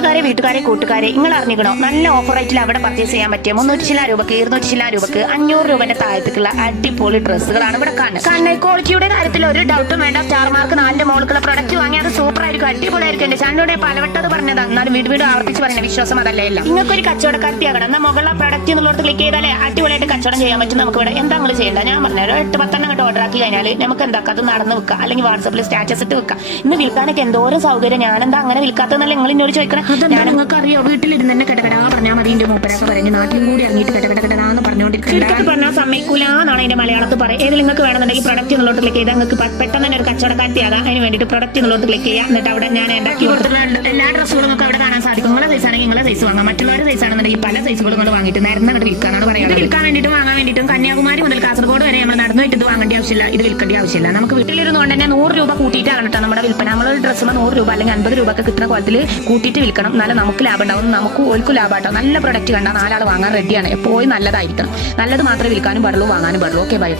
നാട്ടുകാരെ, വീട്ടുകാരെ, കൂട്ടുകാരെ, നിങ്ങൾ അറിഞ്ഞിക്കണോ? നല്ല ഓഫർ റേറ്റിൽ അവിടെ പർച്ചേസ് ചെയ്യാൻ പറ്റിയ 300 ചില രൂപക്ക്, 200 ചില രൂപക്ക്, 500 രൂപന്റെ താഴത്തേക്കുള്ള അടിപൊളി ഡ്രസ്സുകളാണ് ഇവിടെ കാണുന്നത്. ക്വാളിറ്റിയുടെ കാര്യത്തിൽ ഒരു ഡൗട്ടും വേണ്ട. സ്റ്റാർ മാർക്ക് 4 മോൾക്കുള്ള പ്രൊഡക്റ്റ് വാങ്ങിയാൽ അത് സൂപ്പർ ആയിരിക്കും, അടിപൊളിയായിരിക്കും. എന്റെ ചാനലിലൂടെ പലവട്ടത് പറഞ്ഞത്, എന്നാലും വീണ്ടും ആവർത്തിച്ച് പറയുന്ന വിശ്വാസം അതല്ലേ ഇല്ല. നിങ്ങൾക്കൊരു കച്ചവടക്കാർത്തിയാകണം. എന്നാൽ മുകളിലെ പ്രൊഡക്റ്റ് എന്നുള്ളത് ക്ലിക്ക് ചെയ്താലേ അടിപൊളിയായിട്ട് കച്ചവടം ചെയ്യാൻ പറ്റും. നമുക്ക് ഇവിടെ എന്താ നിങ്ങൾ ചെയ്യേണ്ട? ഞാൻ പറഞ്ഞത് 8-10 അങ്ങോട്ട് ഓർഡർ ആക്കി കഴിഞ്ഞാൽ നമുക്ക് എന്താക്കാം, അത് നടന്ന് വെക്കാം, അല്ലെങ്കിൽ വാട്സാപ്പിൽ സ്റ്റാറ്റസ് ഇട്ട് വെക്കാം. ഇന്ന് വിൽക്കാനൊക്കെ എന്തോരം സൗകര്യം. ഞാനെന്താ അങ്ങനെ വിൽക്കാത്തതെന്നല്ല നിങ്ങൾ എന്നോട് ചോദിക്കണം. ഞാൻ നിങ്ങൾക്ക് അറിയോ, വീട്ടിലിരുന്ന് തന്നെ കടകടാ പറഞ്ഞാൽ മതി. എന്റെ മൂപ്പരൊക്കെ പറഞ്ഞു നാട്ടിലും കൂടി ഇറങ്ങിയിട്ട് കടകടകടാന്ന് പറഞ്ഞുകൊണ്ടിരിക്കുന്നത് പറഞ്ഞാൽ സമ്മതിക്കൂലെന്നാണ് അതിന്റെ മലയാളത്തിൽ പറയുക. ഏത് നിങ്ങൾക്ക് വേണമെന്നുണ്ടെങ്കിൽ പ്രൊഡക്റ്റ് എന്നുള്ളത് ക്ലിക്ക് ചെയ്താൽ നിങ്ങൾക്ക് പെട്ടെന്ന് തന്നെ ഒരു കച്ചവടക്കാർത്തിയാകാം. അതിന് വേണ്ടിയിട്ട് പ്രൊഡക്റ്റ് എന്നുള്ളത് ക്ലിക്ക് ചെയ്യാം. എന്നിട്ട് അവിടെ ഞാൻ ഉണ്ടാക്കി കൊടുത്തിട്ടുള്ള എല്ലാ ഡ്രസ്സുകളും നമുക്ക് അവിടെ കാണാൻ സാധിക്കും. നിങ്ങളെ സൈസ് ആണെങ്കിൽ നിങ്ങളെ സൈസ് വാങ്ങാം, മറ്റുള്ളവരുടെ സൈസ് ആണെന്നുണ്ടെങ്കിൽ പല സൈസുകളും നിങ്ങൾ വാങ്ങിയിട്ട് നേരം അങ്ങോട്ട് വിൽക്കാനാണ് പറയുന്നത്. വിൽക്കാൻ വേണ്ടിയിട്ട് വാങ്ങാൻ വേണ്ടിയിട്ടും കന്യാകുമാരി മുതൽ കാസർഗോഡ് വരെ നമ്മൾ നടന്നു പോയിട്ട് ഇത് വാങ്ങേണ്ട ആവശ്യമില്ല, ഇത് വിൽക്കേണ്ട ആവശ്യമില്ല. നമുക്ക് വീട്ടിലിരുന്നുകൊണ്ട് തന്നെ 100 രൂപ കൂട്ടിയിട്ടാണ് കേട്ടോ നമ്മുടെ വിൽപ്പന. നമ്മളൊരു ഡ്രസ്സിന് 100 രൂപ അല്ലെങ്കിൽ 50 രൂപ ഒക്കെ കിട്ടുന്ന കോലത്തിൽ കൂട്ടിയിട്ട് വിൽക്കണം. എന്നാലും നമുക്ക് ലാഭം ഉണ്ടാവും, നമുക്ക് ഓൽക്കും ലാഭമാട്ടോ. നല്ല പ്രൊഡക്റ്റ് കണ്ടാൽ 4 ആൾ വാങ്ങാൻ റെഡിയാണ്. എപ്പോഴും നല്ലതായിരിക്കണം. നല്ലത് മാത്രമേ വിൽക്കാനും പാടുള്ളൂ, വാങ്ങാനും പാടുള്ളൂ. Okay, by.